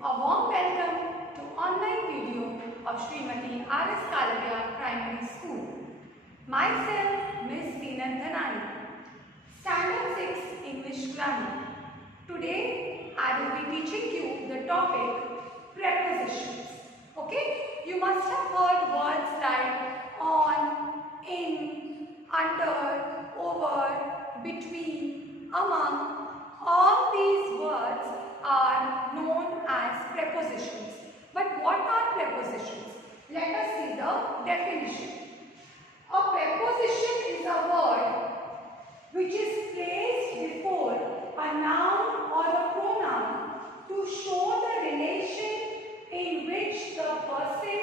A warm welcome to online video of Srimati R.S. Kalaya Primary School. Myself, Miss Peenal Dhanani, Standard 6 English Grammar. Today, I will be teaching you the topic prepositions. Okay? You must have heard words like on, in, under, over, between, among. All these words are known as prepositions. But what are prepositions? Let us see the definition. A preposition is a word which is placed before a noun or a pronoun to show the relation in which the person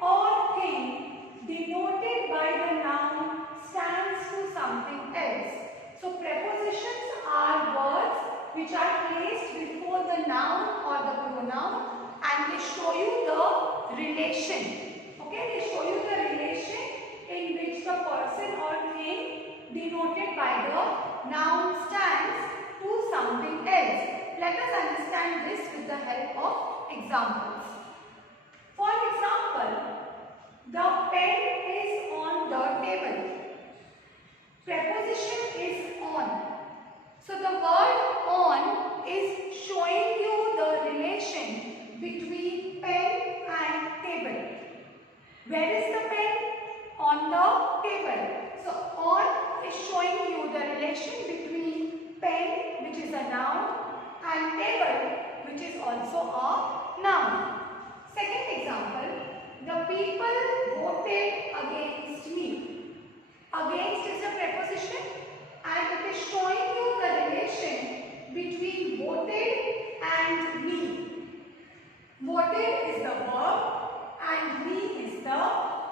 or thing denoted by the noun stands to something else. So prepositions are words which are placed before the noun or the pronoun and they show you the relation. Okay, they show you the relation in which the person or thing denoted by the noun stands to something else. Let us understand this with the help of examples. For example, the pen is on the table. Preposition is on. So the word on is showing you the relation between pen and table. Where is the pen? On the table. So on is showing you the relation between pen, which is a noun, and table, which is also a noun. Second example, the people voted against me. Against is a preposition and it is showing you the relation between voted and me. Voted is the verb and me is the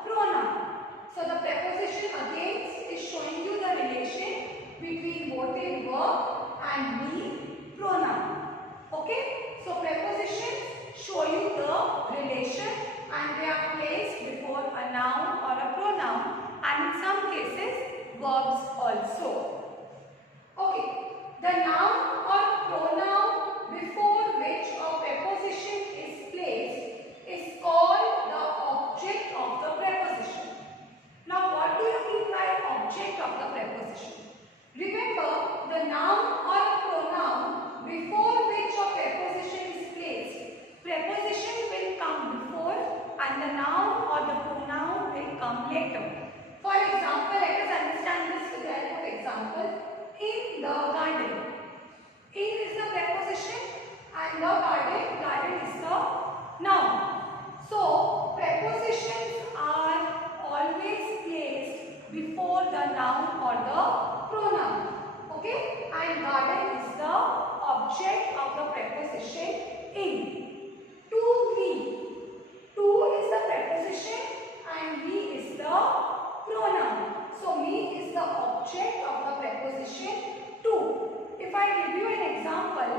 pronoun. So the preposition against is showing you the relation between voted verb and me pronoun. Okay? So prepositions show you the relation and they are placed before a noun or a pronoun and in some cases verbs also. Okay, the noun or pronoun before which a preposition is placed is called the object of the preposition. Now what do you mean by object of the preposition? Remember, the noun or pronoun before which a preposition is placed, preposition will come before and the noun or the pronoun will come later. For example, let us understand this with the help of example. In the garden. In is the preposition and the garden is the noun. So, prepositions are always placed before the noun or the pronoun. Okay? And garden is the object of the preposition in. To me. To is the preposition and me is the pronoun. So, me is the object of the preposition to. If I give you an example,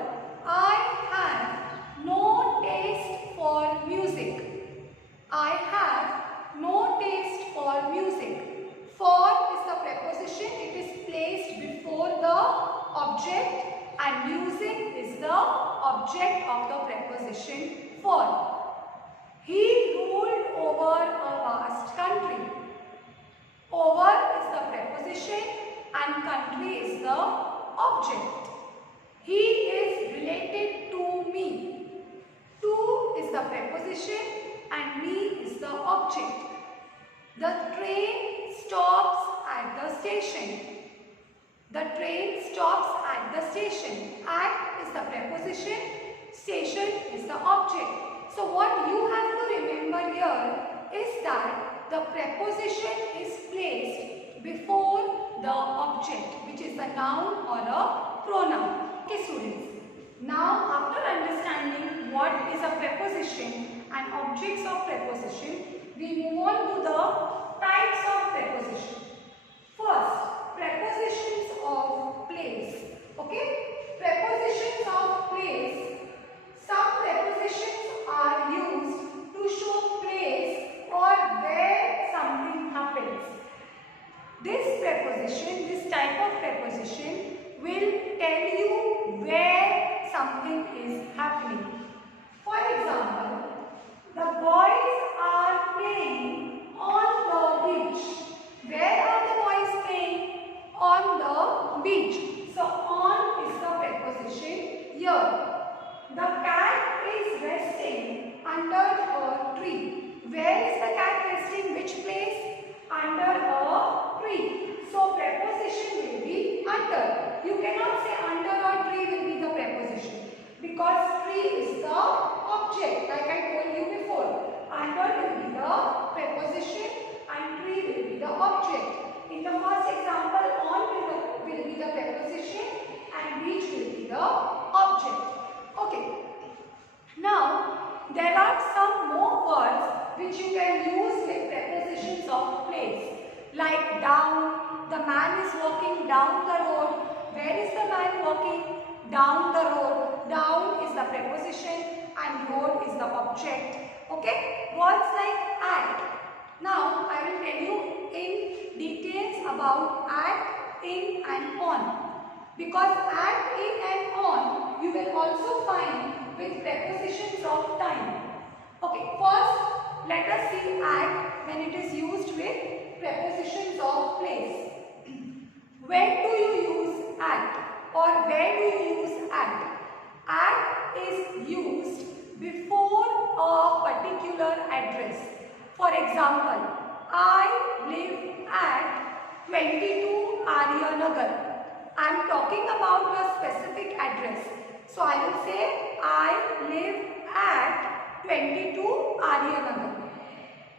I have no taste for music. I have no taste for music. For is the preposition, it is placed before the object and music is the object of the preposition for. He ruled over a vast country. Over is the preposition and country is the object. He is related to me. To is the preposition and me is the object. The train stops at the station. The train stops at the station. At is the preposition, station is the object. So what you have to remember here is that the preposition is placed before the object, which is the noun or a pronoun. Okay, students. Now, after understanding what is a preposition and objects of preposition, we move on to the types of preposition. First, prepositions of place. Okay, prepositions of place. Some prepositions are used to show place or where something happens. This preposition, this type of preposition will tell you where something is happening. For tree. Where is the cat resting? Which place? Under a tree. So preposition will be under. You cannot say under a tree will be the preposition, because tree is the object, like I told you before. Under will be the preposition and tree will be the object. In the first example, on will be the preposition and which will be the object. Okay. Now, there are some more words which you can use with prepositions of place. Like down, the man is walking down the road. Where is the man walking? Down the road. Down is the preposition and road is the object. Okay? Words like at. Now, I will tell you in details about at, in and on. Because at, in and on, you will also find with prepositions of time. Okay, first let us see at when it is used with prepositions of place. When do you use at or where do you use at? At is used before a particular address. For example, I live at 22 Arya Nagar. I am talking about a specific address. So I will say I live at 22 Arya Nagar.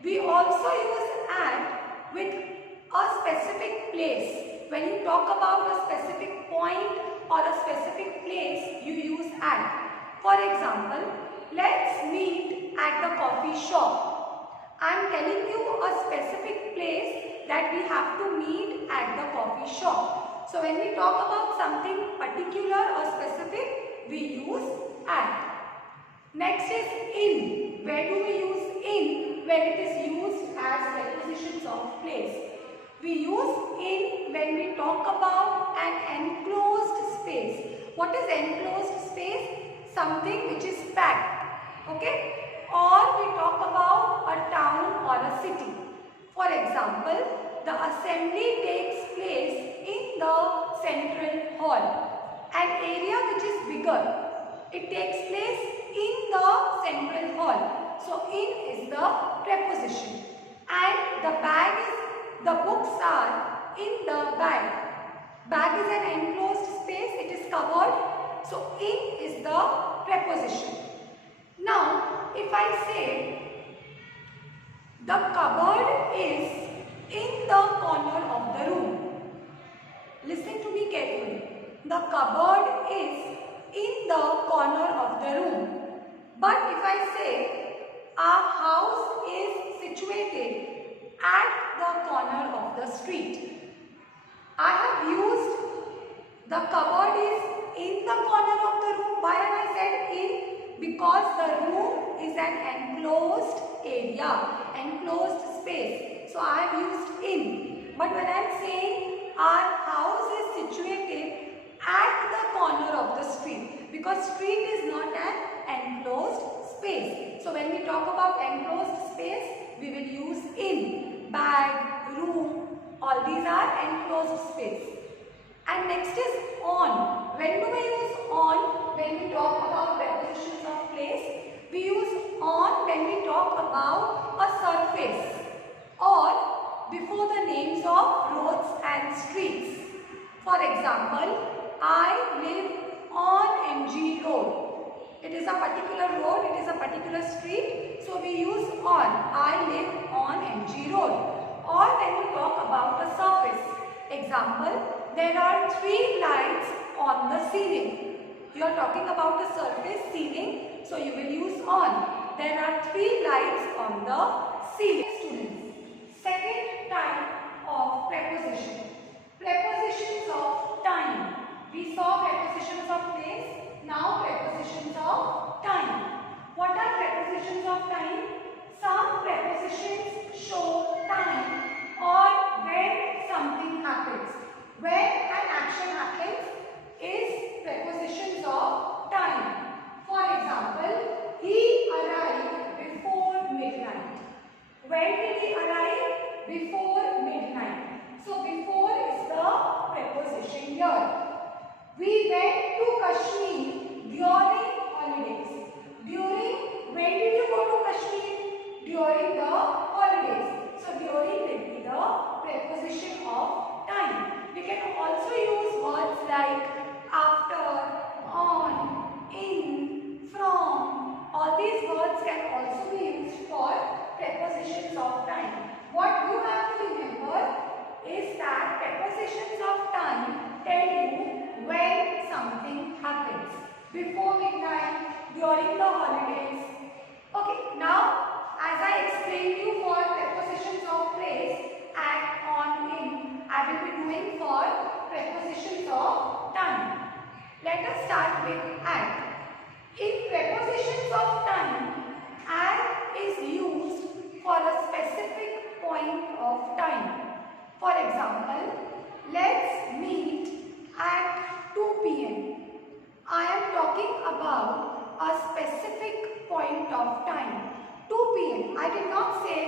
We also use at with a specific place. When you talk about a specific point or a specific place, you use at. For example, let's meet at the coffee shop. I am telling you a specific place that we have to meet at the coffee shop. So when we talk about something particular or specific, we use at. Next is in. Where do we use in? When it is used as prepositions of place. We use in when we talk about an enclosed space. What is enclosed space? Something which is packed. Okay? Or we talk about a town or a city. For example, the assembly takes place in the central hall. An area which is bigger. It takes place in the central hall. So, in is the preposition. And the books are in the bag. Bag is an enclosed space. It is covered. So, in is the preposition. Now, if I say the cupboard is in the corner of the room. Listen to me carefully. The cupboard is in the corner of the room. But if I say our house is situated at the corner of the street. I have used the cupboard is in the corner of the room. Why have I said in? Because the room is an enclosed area, enclosed space. So I have used in. But when I am saying our house is situated at the corner of the street, because street is not an enclosed space. So when we talk about enclosed space, we will use in. Bag, room, all these are enclosed space. And next is on. When do we use on? When we talk about prepositions of place. We use on when we talk about a surface or before the names of roads and streets. For example, I live on MG Road. It is a particular road, it is a particular street. So we use on. I live on MG Road. Or when we talk about a surface. Example, there are 3 lights on the ceiling. You are talking about a surface, ceiling, so you will use on. There are 3 lights on the ceiling. Students, second type of preposition. Prepositions of time. We saw prepositions of place, now prepositions of time. What are prepositions of time? Some prepositions show time or when something happens. When an action happens is prepositions of time. For example, he arrived before midnight. When did he arrive? Before midnight. So before is the preposition here. We went to Kashmir during holidays. prepositions of time. What you have to remember is that prepositions of time tell you when something happens. Before midnight, during the holidays. Okay, now as I explained you for prepositions of place, at, on, in, I will be doing for prepositions of time. Let us start with at. In prepositions of time, at is used for a specific point of time. For example, let's meet at 2 p.m. I am talking about a specific point of time. 2 p.m. I did not say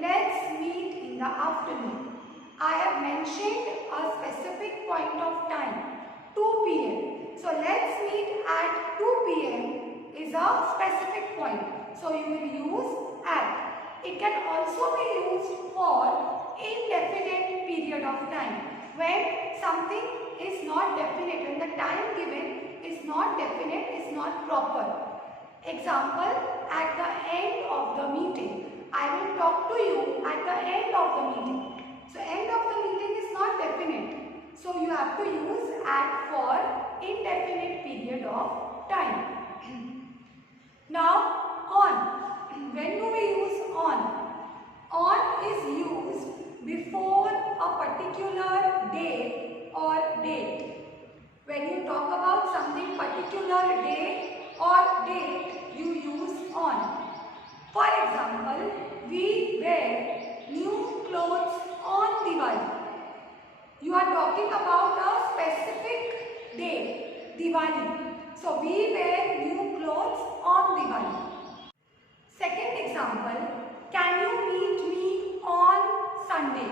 let's meet in the afternoon. I have mentioned a specific point of time. 2 p.m. So let's meet at 2 p.m. is a specific point. So you will use at. It can also be used for indefinite period of time. When something is not definite, when the time given is not definite, is not proper. Example, at the end of the meeting. I will talk to you at the end of the meeting. So end of the meeting is not definite. So you have to use at for indefinite period of time. Now on. When do we use on? On is used before a particular day or date. When you talk about something particular day or date, you use on. For example, we wear new clothes on Diwali. You are talking about a specific day, Diwali. So we wear new clothes on Diwali. Second example, can you meet me on Sunday?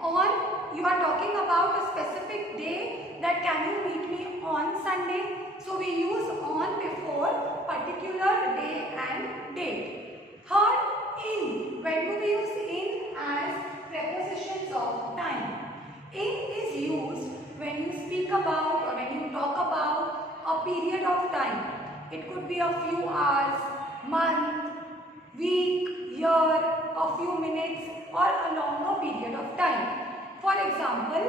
On, you are talking about a specific day, that can you meet me on Sunday? So we use on before particular day and date. Third, in. When do we use in? As prepositions of time. In is used when you speak about or when you talk about a period of time. It could be a few hours, month, week, year, a few minutes or a longer period of time. For example,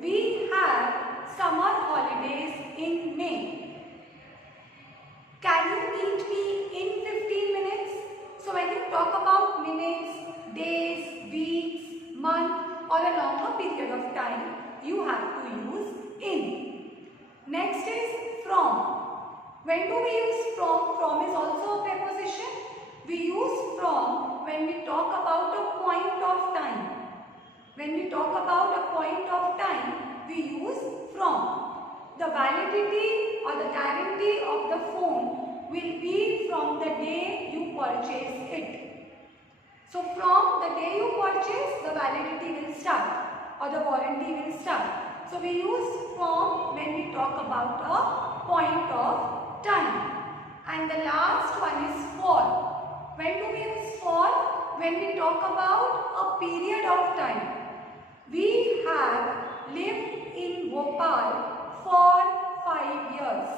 we have summer holidays in May. Can you meet me in 15 minutes? So when you talk about minutes, days, weeks, month or a longer period of time, you have to use in. Next is from. When do we use from? From is also a preposition. We use from when we talk about a point of time. When we talk about a point of time, we use from. The validity or the guarantee of the phone will be from the day you purchase it. So from the day you purchase, the validity will start or the warranty will start. So we use from when we talk about a point of time. And the last one is for. When do we use for? When we talk about a period of time. We have lived in Bhopal for 5 years.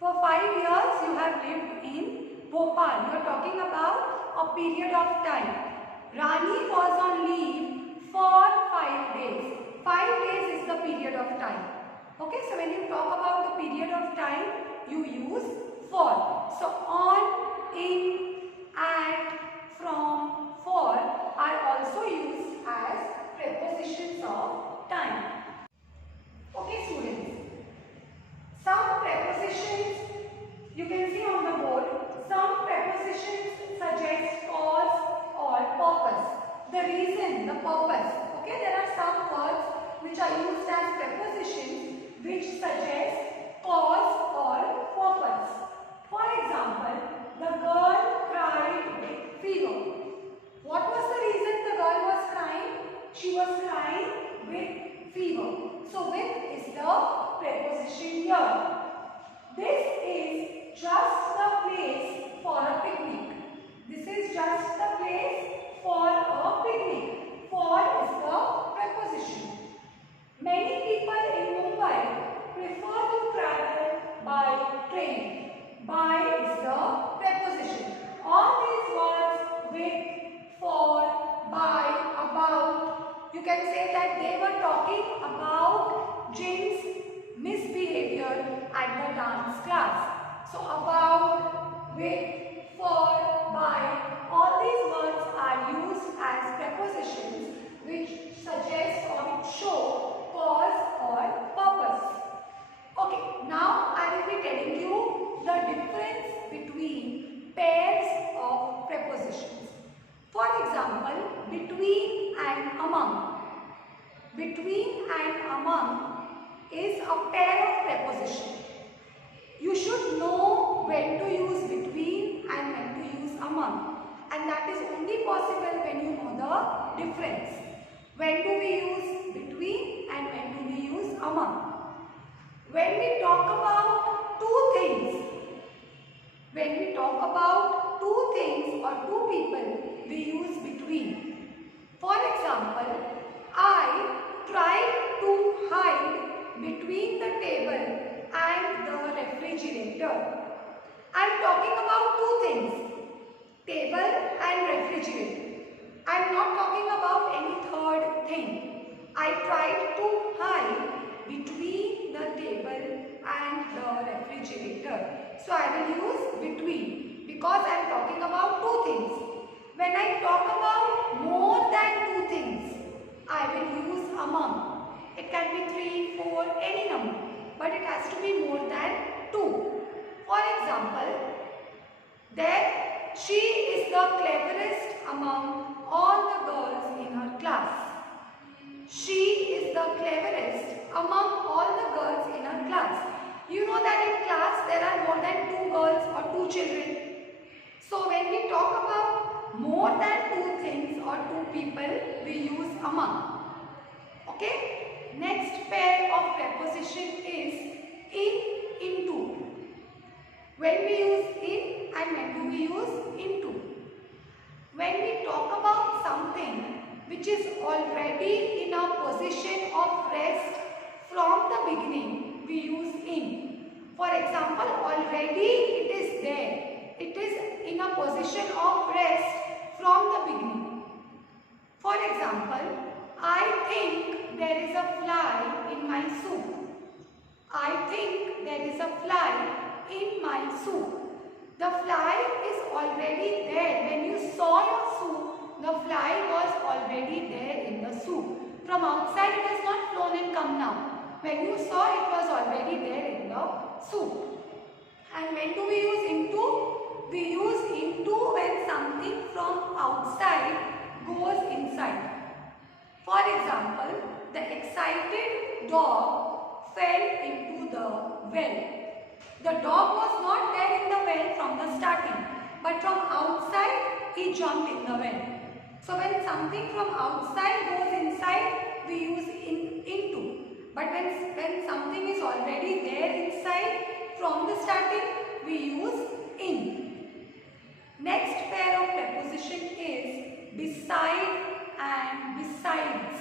For 5 years you have lived in Bhopal. You are talking about a period of time. Rani was on leave for 5 days. 5 days is the period of time. Okay, so when you talk about the period of time, you use for. So on, in, at, from, for are also used as prepositions of time. Okay students, some prepositions you can see on the board. Some prepositions suggest cause or purpose. The reason, the purpose. Okay, there are some words which are used as prepositions which suggest cause or purpose. For is a pair of preposition. You should know when to use between and when to use among, and that is only possible when you know the difference. When do we use between and when do we use among? When we talk about two things, or two people, we use between. For example, I tried to hide between the table and the refrigerator. I am talking about two things, table and refrigerator. I am not talking about any third thing. I tried to hide between the table and the refrigerator. So I will use between because I am talking about two things. When I talk about more than two things, I will use among. It can be 3, 4, any number, but it has to be more than 2. For example, there she is the cleverest among all the girls in her class. She is the cleverest among all the girls in her class. You know that in class there are more than 2 girls or 2 children. So when we talk about more than 2 things or 2 people, we use among. Okay? Next pair of preposition is in, into. When we use in and when do we use into? When we talk about something which is already in a position of rest from the beginning, we use in. For example, already it is there. It is in a position of rest from the beginning. For example, I think there is a fly in my soup. I think there is a fly in my soup. The fly is already there. When you saw your soup, the fly was already there in the soup. From outside it has not flown and come now. When you saw, it was already there in the soup. And when do we use into? We use into when something from outside goes inside. For example, the excited dog fell into the well. The dog was not there in the well from the starting, but from outside he jumped in the well. So when something from outside goes inside, we use into. But when something is already there inside from the starting, we use in. Next pair of preposition is beside and besides.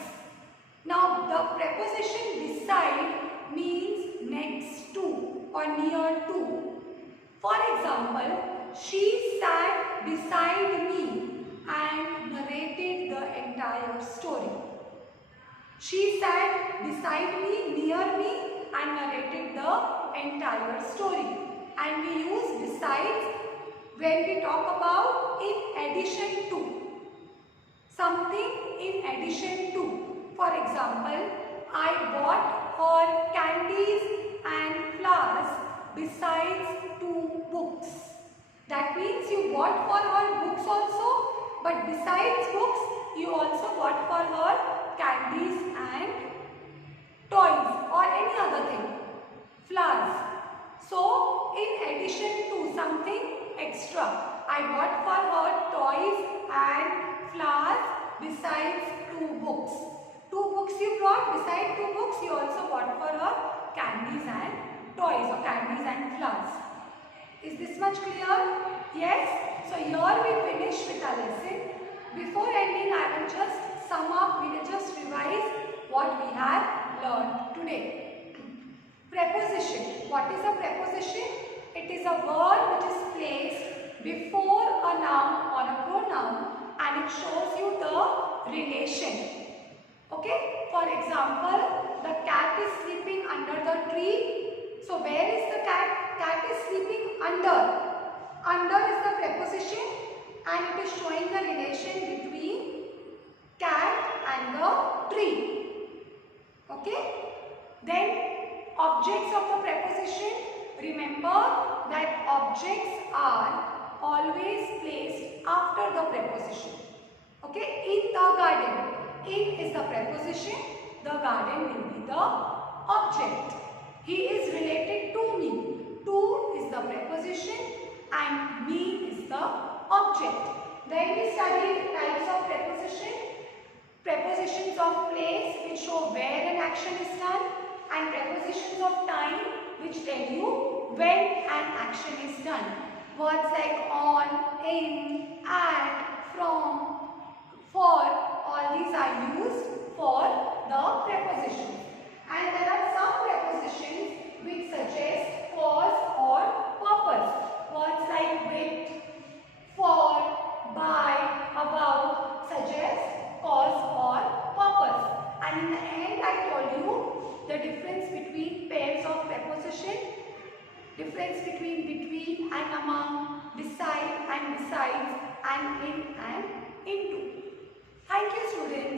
Now the preposition beside means next to or near to. For example, she sat beside me and narrated the entire story. She sat beside me, near me, and narrated the entire story. And we use besides when we talk about in addition to. Something in addition to. For example, I bought her candies and flowers besides 2 books. That means you bought for her books also, but besides books, you also bought for her candies and toys or any other thing, flowers. So, in addition to something extra, I bought for her toys and flowers besides 2 books. 2 books you brought, besides 2 books you also bought for her candies and toys or candies and flowers. Is this much clear? Yes? So here we finish with our lesson. Before ending, I will just sum up, we will just revise what we have learned today. Preposition. What is a preposition? It is a word which is placed before a noun or a pronoun and it shows you the relation. Okay? For example, the cat is sleeping under the tree. So where is the cat? Cat is sleeping under. Under is the preposition and it is showing the relation between cat and the tree. Okay? Then objects of the preposition. Remember that objects are always placed after the preposition. Okay? In the garden. In is the preposition. The garden will be the object. He is related to me. To is the preposition and me is the object. Then we studied types of preposition. Prepositions of place which show where an action is done, and prepositions of time which tell you when an action is done. Words like on, in, at, from, for, all these are used for the prepositions. And there are some prepositions which suggest cause or purpose. Words like with, for, by, about suggest cause or purpose. And in the end I told you the difference between pairs of preposition, difference between and among, beside and besides, and in and into. Thank you, students.